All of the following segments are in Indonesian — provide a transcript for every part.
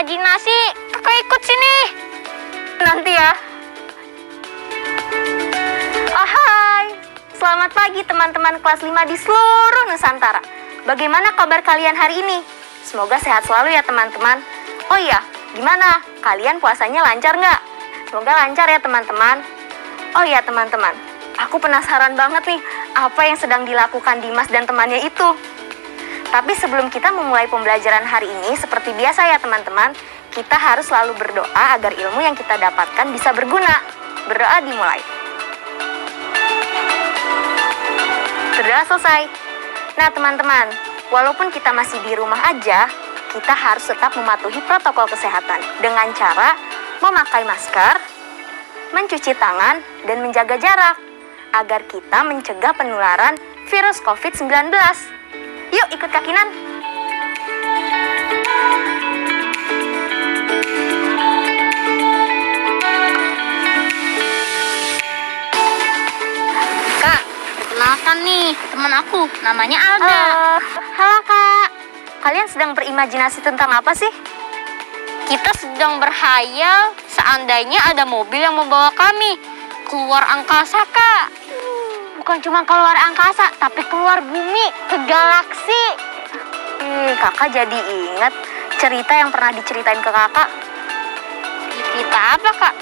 ngejinasi. Kakak ikut sini. Nanti ya. Hai, selamat pagi teman-teman kelas 5 di seluruh Nusantara. Bagaimana kabar kalian hari ini? Semoga sehat selalu ya teman-teman. Oh iya, gimana? Kalian puasanya lancar nggak? Semoga lancar ya teman-teman. Oh iya teman-teman, aku penasaran banget nih apa yang sedang dilakukan Dimas dan temannya itu. Tapi sebelum kita memulai pembelajaran hari ini, seperti biasa ya teman-teman, kita harus selalu berdoa agar ilmu yang kita dapatkan bisa berguna. Berdoa dimulai. Berdoa selesai. Nah teman-teman, walaupun kita masih di rumah aja, kita harus tetap mematuhi protokol kesehatan dengan cara memakai masker, mencuci tangan, dan menjaga jarak agar kita mencegah penularan virus COVID-19. Yuk ikut Kak Kinan. Kak, perkenalkan nih teman aku, namanya Alda. Halo Kak, kalian sedang berimajinasi tentang apa sih? Kita sedang berhayal seandainya ada mobil yang membawa kami keluar angkasa, Kak. Bukan cuma keluar angkasa, tapi keluar bumi, ke galaksi. Kakak jadi ingat cerita yang pernah diceritain ke kakak. Cerita apa, Kak?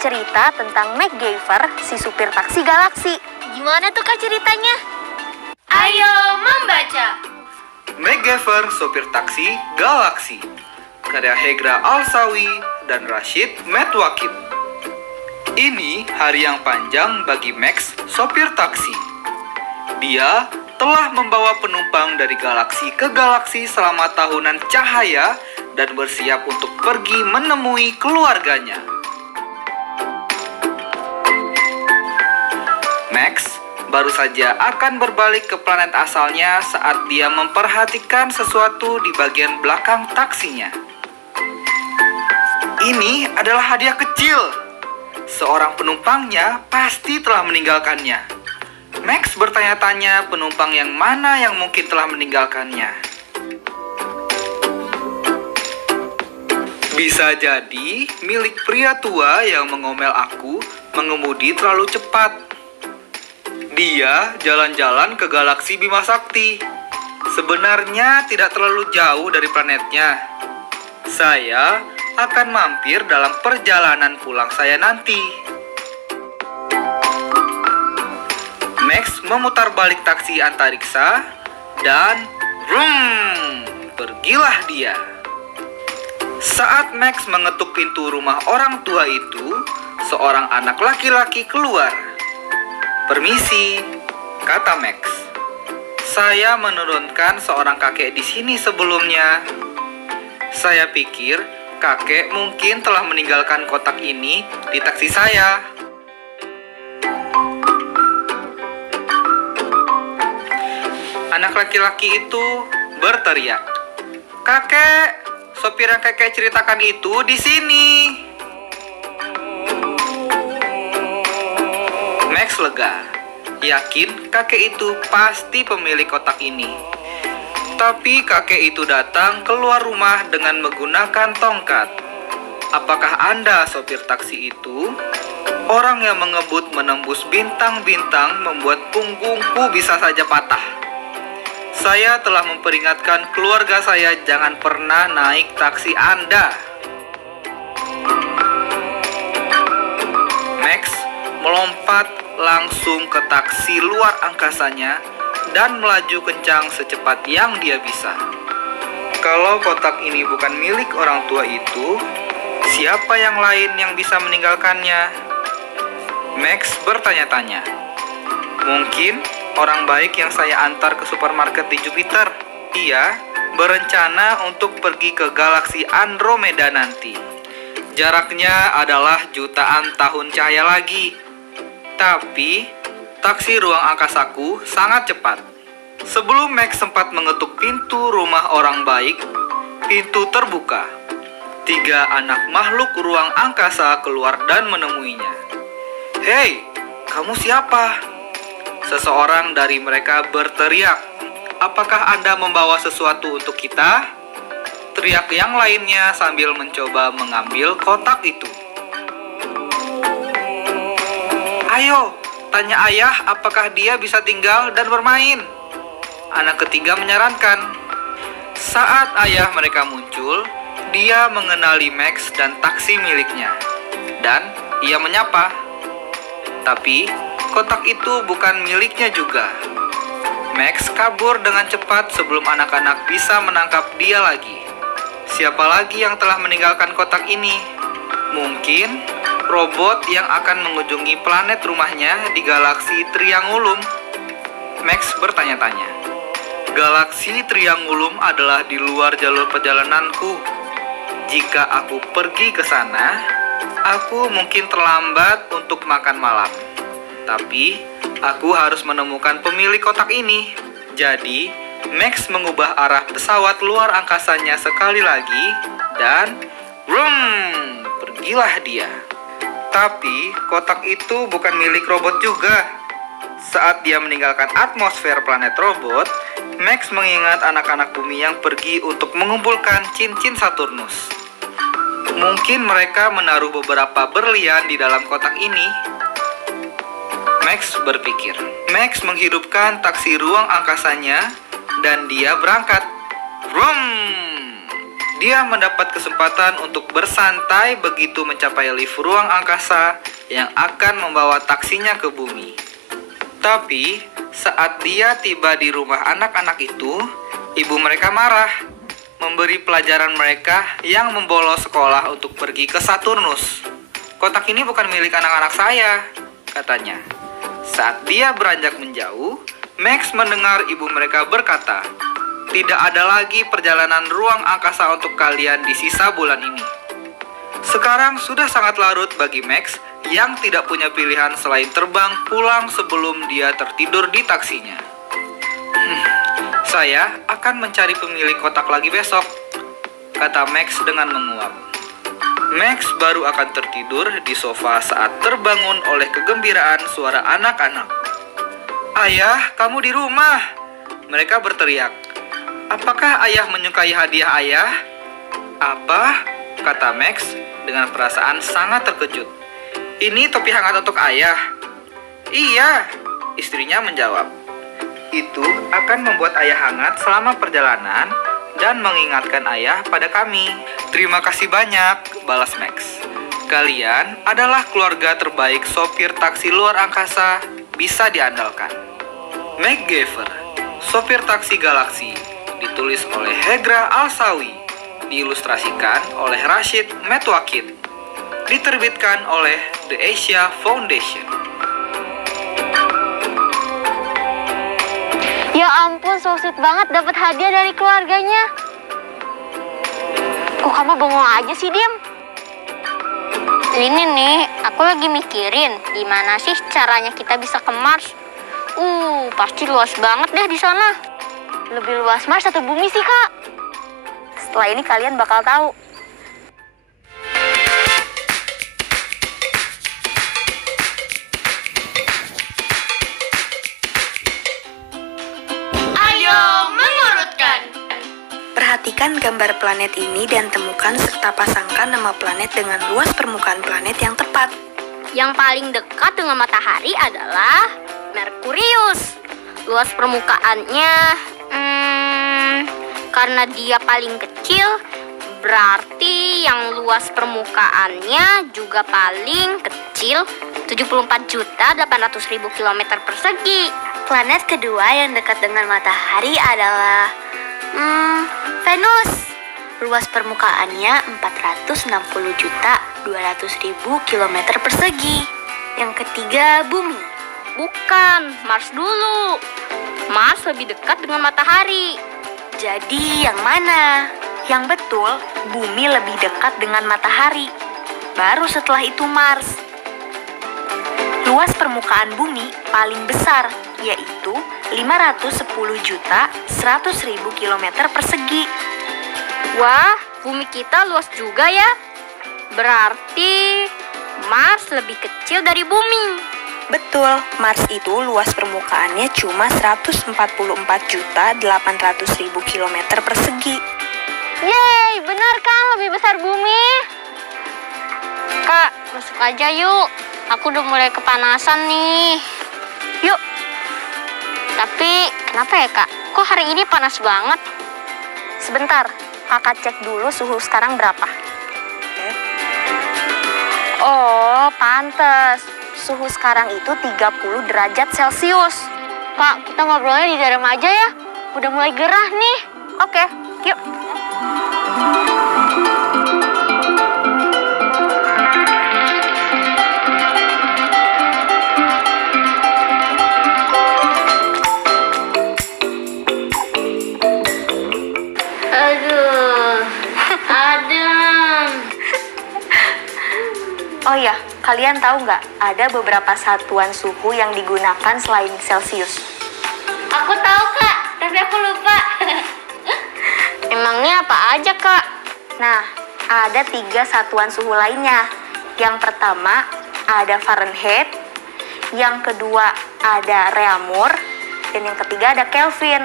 Cerita tentang MacGyver, si supir taksi galaksi. Gimana tuh, Kak, ceritanya? Ayo membaca. MacGyver, sopir taksi galaksi. Karya Hegra Alsawi dan Rashid Metwakil. Ini hari yang panjang bagi Max, sopir taksi. Dia telah membawa penumpang dari galaksi ke galaksi selama tahunan cahaya dan bersiap untuk pergi menemui keluarganya. Max baru saja akan berbalik ke planet asalnya saat dia memperhatikan sesuatu di bagian belakang taksinya. Ini adalah hadiah kecil. Seorang penumpangnya pasti telah meninggalkannya. Max bertanya-tanya penumpang yang mana yang mungkin telah meninggalkannya. Bisa jadi milik pria tua yang mengomel aku mengemudi terlalu cepat. Dia jalan-jalan ke galaksi Bima Sakti. Sebenarnya tidak terlalu jauh dari planetnya. Saya akan mampir dalam perjalanan pulang saya nanti. Max memutar balik taksi antariksa dan vroom, pergilah dia. Saat Max mengetuk pintu rumah orang tua itu, seorang anak laki-laki keluar. "Permisi," kata Max. "Saya menurunkan seorang kakek di sini sebelumnya. Saya pikir kakek mungkin telah meninggalkan kotak ini di taksi saya." Anak laki-laki itu berteriak, "Kakek, sopir yang kakek ceritakan itu di sini." Max lega, yakin kakek itu pasti pemilik kotak ini. Tapi kakek itu datang keluar rumah dengan menggunakan tongkat. Apakah Anda sopir taksi itu? Orang yang mengebut menembus bintang-bintang membuat punggungku bisa saja patah. Saya telah memperingatkan keluarga saya jangan pernah naik taksi Anda. Max melompat langsung ke taksi luar angkasanya dan melaju kencang secepat yang dia bisa. Kalau kotak ini bukan milik orang tua itu, siapa yang lain yang bisa meninggalkannya? Max bertanya-tanya. Mungkin orang baik yang saya antar ke supermarket di Jupiter. Dia berencana untuk pergi ke galaksi Andromeda nanti. Jaraknya adalah jutaan tahun cahaya lagi. Tapi taksi ruang angkasaku sangat cepat. Sebelum Max sempat mengetuk pintu rumah orang baik, pintu terbuka. 3 anak makhluk ruang angkasa keluar dan menemuinya. "Hei, kamu siapa?" Seseorang dari mereka berteriak, "Apakah Anda membawa sesuatu untuk kita?" teriak yang lainnya sambil mencoba mengambil kotak itu. Ayo, tanya ayah apakah dia bisa tinggal dan bermain. Anak ketiga menyarankan. Saat ayah mereka muncul, dia mengenali Max dan taksi miliknya. Dan ia menyapa. Tapi, kotak itu bukan miliknya juga. Max kabur dengan cepat sebelum anak-anak bisa menangkap dia lagi. Siapa lagi yang telah meninggalkan kotak ini? Mungkin robot yang akan mengunjungi planet rumahnya di galaksi Triangulum. Max bertanya-tanya. Galaksi Triangulum adalah di luar jalur perjalananku. Jika aku pergi ke sana, aku mungkin terlambat untuk makan malam. Tapi, aku harus menemukan pemilik kotak ini. Jadi, Max mengubah arah pesawat luar angkasanya sekali lagi dan vroom, pergilah dia. Tapi, kotak itu bukan milik robot juga. Saat dia meninggalkan atmosfer planet robot, Max mengingat anak-anak bumi yang pergi untuk mengumpulkan cincin Saturnus. Mungkin mereka menaruh beberapa berlian di dalam kotak ini. Max berpikir. Max menghidupkan taksi ruang angkasanya dan dia berangkat. Vroom! Dia mendapat kesempatan untuk bersantai begitu mencapai lift ruang angkasa yang akan membawa taksinya ke bumi. Tapi, saat dia tiba di rumah anak-anak itu, ibu mereka marah, memberi pelajaran mereka yang membolos sekolah untuk pergi ke Saturnus. Kotak ini bukan milik anak-anak saya, katanya. Saat dia beranjak menjauh, Max mendengar ibu mereka berkata, "Tidak ada lagi perjalanan ruang angkasa untuk kalian di sisa bulan ini." Sekarang sudah sangat larut bagi Max yang tidak punya pilihan selain terbang pulang sebelum dia tertidur di taksinya. Saya akan mencari pemilik kotak lagi besok, kata Max dengan menguap. Max baru akan tertidur di sofa saat terbangun oleh kegembiraan suara anak-anak. "Ayah, kamu di rumah!" Mereka berteriak. "Apakah ayah menyukai hadiah ayah?" "Apa?" kata Max dengan perasaan sangat terkejut. "Ini topi hangat untuk ayah." "Iya," istrinya menjawab. "Itu akan membuat ayah hangat selama perjalanan dan mengingatkan ayah pada kami." "Terima kasih banyak," balas Max. "Kalian adalah keluarga terbaik sopir taksi luar angkasa, bisa diandalkan." MacGyver, sopir taksi galaksi, ditulis oleh Hegra Alsawi, diilustrasikan oleh Rashid Metwakid, diterbitkan oleh The Asia Foundation. Ya ampun, so sweet banget dapat hadiah dari keluarganya. Kok kamu bengong aja sih, Dim? Ini nih, aku lagi mikirin gimana sih caranya kita bisa ke Mars. Pasti luas banget deh di sana. Lebih luas Mars atau bumi sih, Kak? Setelah ini kalian bakal tahu. Ayo mengurutkan. Perhatikan gambar planet ini dan temukan serta pasangkan nama planet dengan luas permukaan planet yang tepat. Yang paling dekat dengan matahari adalah Merkurius. Luas permukaannya, karena dia paling kecil, berarti yang luas permukaannya juga paling kecil, 74.800.000 km persegi. Planet kedua yang dekat dengan matahari adalah Venus. Luas permukaannya 460.200.000 km persegi. Yang ketiga, Bumi. Bukan, Mars dulu. Mars lebih dekat dengan matahari. Jadi yang mana? Yang betul, Bumi lebih dekat dengan matahari. Baru setelah itu Mars. Luas permukaan Bumi paling besar, yaitu 510.100.000 km persegi. Wah, bumi kita luas juga ya. Berarti Mars lebih kecil dari bumi. Betul, Mars itu luas permukaannya cuma 144.800.000 km persegi. Yeay, benar kan lebih besar bumi? Kak, masuk aja yuk. Aku udah mulai kepanasan nih. Yuk. Tapi kenapa ya kak? Kok hari ini panas banget? Sebentar, kakak cek dulu suhu sekarang berapa. Oh, pantes. Suhu sekarang itu 30 derajat Celcius. Kak, kita ngobrolnya di dalam aja ya. Udah mulai gerah nih. Oke, yuk. Aduh, adem. Oh iya, kalian tahu nggak ada beberapa satuan suhu yang digunakan selain Celcius? Aku tahu kak, tapi aku lupa. Emangnya apa aja kak? Nah, ada 3 satuan suhu lainnya. Yang pertama ada Fahrenheit, yang kedua ada Reaumur, dan yang ketiga ada Kelvin.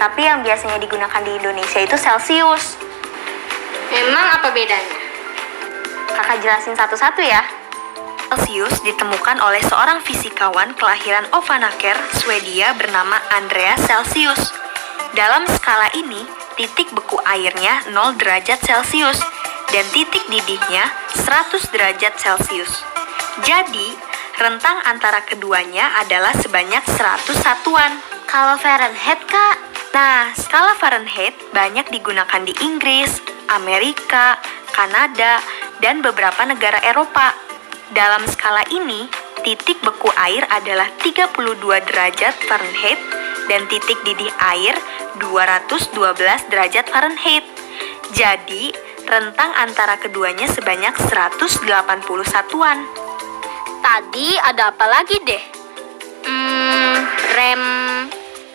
Tapi yang biasanya digunakan di Indonesia itu Celcius. Memang apa bedanya? Kakak jelasin satu-satu ya. Celcius ditemukan oleh seorang fisikawan kelahiran Ovanåker, Swedia bernama Andreas Celsius. Dalam skala ini, titik beku airnya 0 derajat Celcius dan titik didihnya 100 derajat Celcius. Jadi, rentang antara keduanya adalah sebanyak 100 satuan. Kalau Fahrenheit kak? Nah, skala Fahrenheit banyak digunakan di Inggris, Amerika, Kanada, dan beberapa negara Eropa. Dalam skala ini, titik beku air adalah 32 derajat Fahrenheit dan titik didih air 212 derajat Fahrenheit. Jadi, rentang antara keduanya sebanyak 180 satuan. Tadi ada apa lagi deh?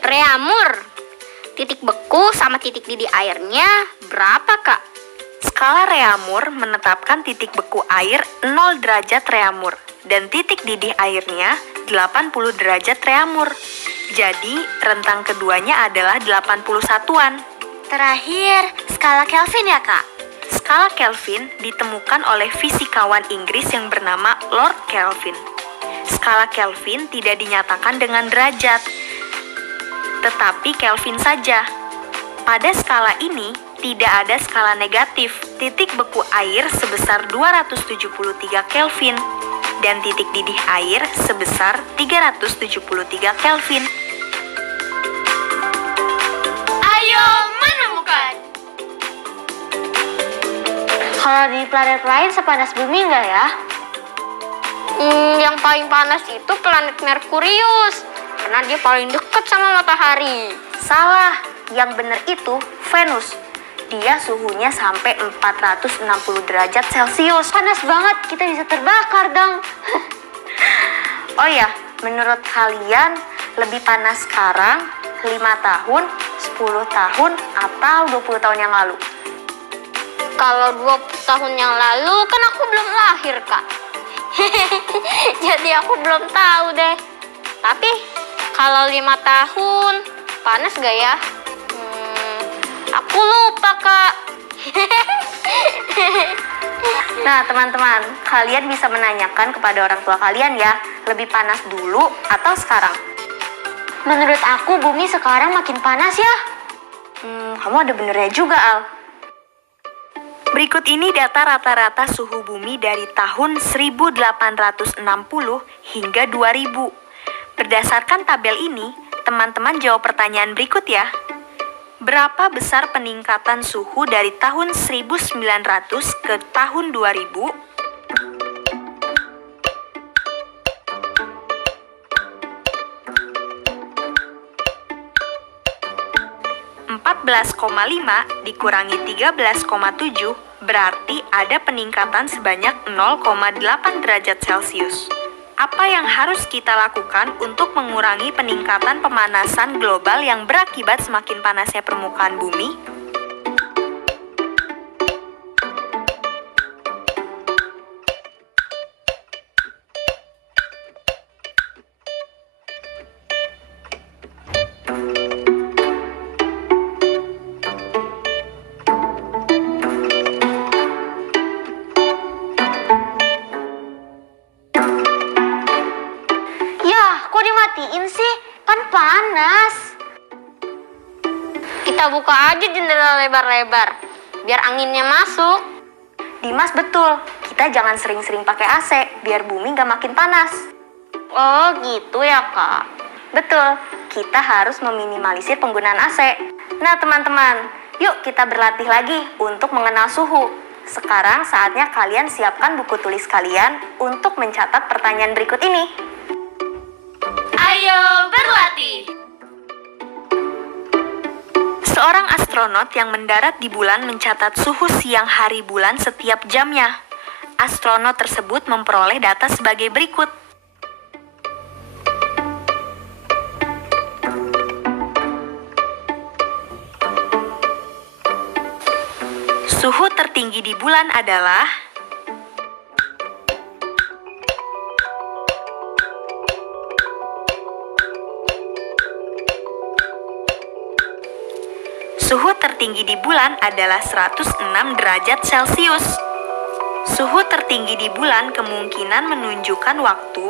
Reaumur. Titik beku sama titik didih airnya berapa kak? Skala Reaumur menetapkan titik beku air 0 derajat Reaumur dan titik didih airnya 80 derajat Reaumur. Jadi, rentang keduanya adalah 80 satuan. Terakhir, skala Kelvin ya kak? Skala Kelvin ditemukan oleh fisikawan Inggris yang bernama Lord Kelvin. Skala Kelvin tidak dinyatakan dengan derajat, tetapi Kelvin saja. Pada skala ini, tidak ada skala negatif. Titik beku air sebesar 273 Kelvin dan titik didih air sebesar 373 Kelvin. Ayo menemukan. Kalau di planet lain sepanas bumi nggak ya? Yang paling panas itu planet Merkurius, karena dia paling dekat sama matahari. Salah, yang benar itu Venus. Dia suhunya sampai 460 derajat Celcius. Panas banget, kita bisa terbakar dong. Oh ya, menurut kalian lebih panas sekarang 5 tahun, 10 tahun, atau 20 tahun yang lalu? Kalau 20 tahun yang lalu kan aku belum lahir kak. Jadi aku belum tahu deh. Tapi kalau 5 tahun panas gak ya? Aku lupa kak. Nah teman-teman, kalian bisa menanyakan kepada orang tua kalian ya, lebih panas dulu atau sekarang? Menurut aku bumi sekarang makin panas ya. Kamu ada benernya juga, Al. Berikut ini data rata-rata suhu bumi dari tahun 1860 hingga 2000. Berdasarkan tabel ini, teman-teman jawab pertanyaan berikut ya. Berapa besar peningkatan suhu dari tahun 1900 ke tahun 2000? 14,5 dikurangi 13,7 berarti ada peningkatan sebanyak 0,8 derajat Celcius. Apa yang harus kita lakukan untuk mengurangi peningkatan pemanasan global yang berakibat semakin panasnya permukaan bumi? matiin sih? Kan panas. Kita buka aja jendela lebar-lebar, biar anginnya masuk. Dimas betul, kita jangan sering-sering pakai AC, biar bumi nggak makin panas. Oh gitu ya Kak. Betul, kita harus meminimalisir penggunaan AC. Nah teman-teman, yuk kita berlatih lagi untuk mengenal suhu. Sekarang saatnya kalian siapkan buku tulis kalian untuk mencatat pertanyaan berikut ini. Ayo berlatih. Seorang astronot yang mendarat di bulan mencatat suhu siang hari bulan setiap jamnya. Astronot tersebut memperoleh data sebagai berikut. Suhu tertinggi di bulan adalah Suhu tertinggi di bulan adalah 106 derajat Celcius. Suhu tertinggi di bulan kemungkinan menunjukkan waktu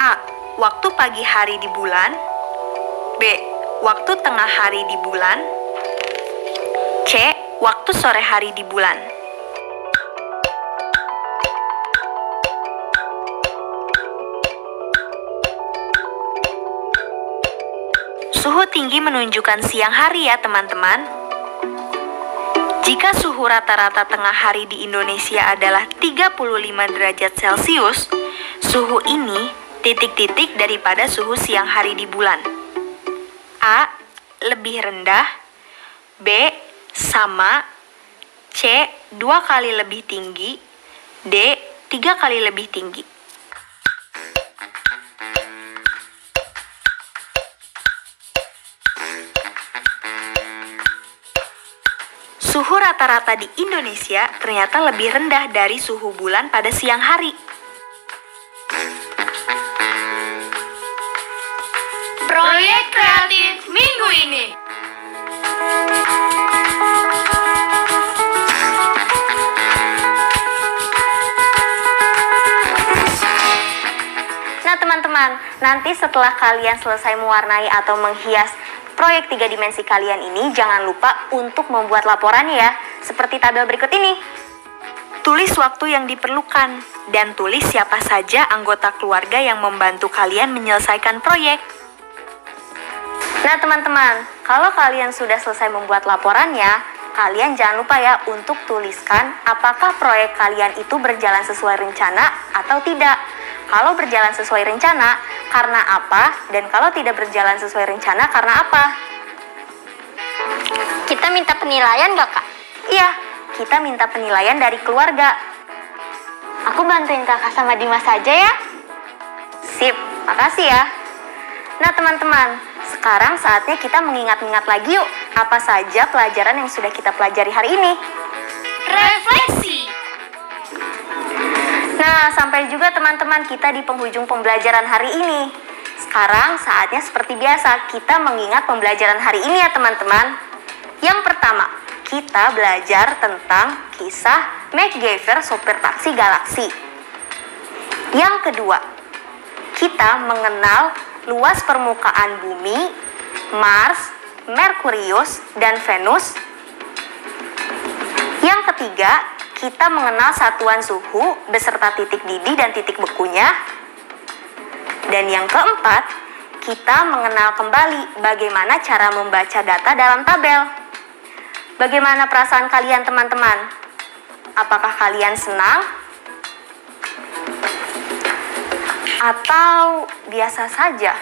A. Waktu pagi hari di bulan. B. Waktu tengah hari di bulan. C. Waktu sore hari di bulan. Suhu tinggi menunjukkan siang hari ya teman-teman. Jika suhu rata-rata tengah hari di Indonesia adalah 35 derajat Celcius, suhu ini titik-titik daripada suhu siang hari di bulan. A. Lebih rendah. B. Sama. C. 2 kali lebih tinggi. D. 3 kali lebih tinggi. Suhu rata-rata di Indonesia ternyata lebih rendah dari suhu bulan pada siang hari. Proyek kreatif minggu ini. Nah teman-teman, nanti setelah kalian selesai mewarnai atau menghias proyek 3 dimensi kalian ini, jangan lupa untuk membuat laporannya ya, seperti tabel berikut ini. Tulis waktu yang diperlukan, dan tulis siapa saja anggota keluarga yang membantu kalian menyelesaikan proyek. Nah teman-teman, kalau kalian sudah selesai membuat laporannya, kalian jangan lupa ya untuk tuliskan apakah proyek kalian itu berjalan sesuai rencana atau tidak. Kalau berjalan sesuai rencana, karena apa? Dan kalau tidak berjalan sesuai rencana, karena apa? Kita minta penilaian gak Kak? Iya, kita minta penilaian dari keluarga. Aku bantuin Kakak sama Dimas aja ya. Sip, makasih ya. Nah teman-teman, sekarang saatnya kita mengingat-ingat lagi yuk, apa saja pelajaran yang sudah kita pelajari hari ini. Refleksi. Nah, sampai juga teman-teman kita di penghujung pembelajaran hari ini. Sekarang saatnya seperti biasa, kita mengingat pembelajaran hari ini ya teman-teman. Yang pertama, kita belajar tentang kisah MacGyver sopir taksi galaksi. Yang kedua, kita mengenal luas permukaan bumi, Mars, Merkurius, dan Venus. Yang ketiga, kita mengenal satuan suhu beserta titik didih dan titik bekunya. Dan yang keempat, kita mengenal kembali bagaimana cara membaca data dalam tabel. Bagaimana perasaan kalian teman-teman? Apakah kalian senang? Atau biasa saja?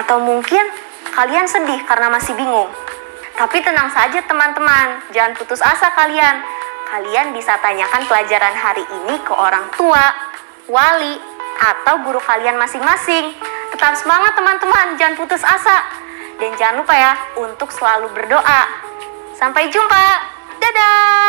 Atau mungkin kalian sedih karena masih bingung? Tapi tenang saja teman-teman, jangan putus asa kalian. Kalian bisa tanyakan pelajaran hari ini ke orang tua, wali, atau guru kalian masing-masing. Tetap semangat teman-teman, jangan putus asa. Dan jangan lupa ya untuk selalu berdoa. Sampai jumpa, dadah!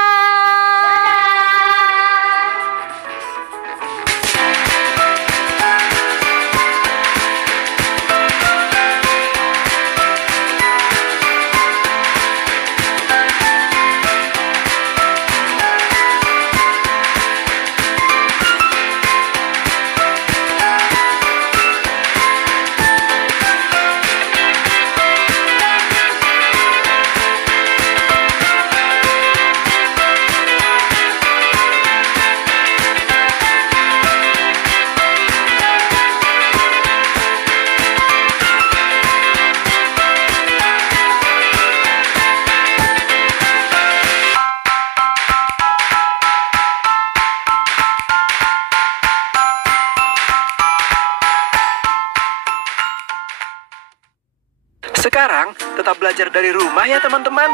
dari rumah ya teman-teman.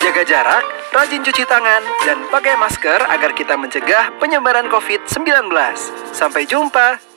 Jaga jarak, rajin cuci tangan, dan pakai masker agar kita mencegah penyebaran COVID-19. Sampai jumpa.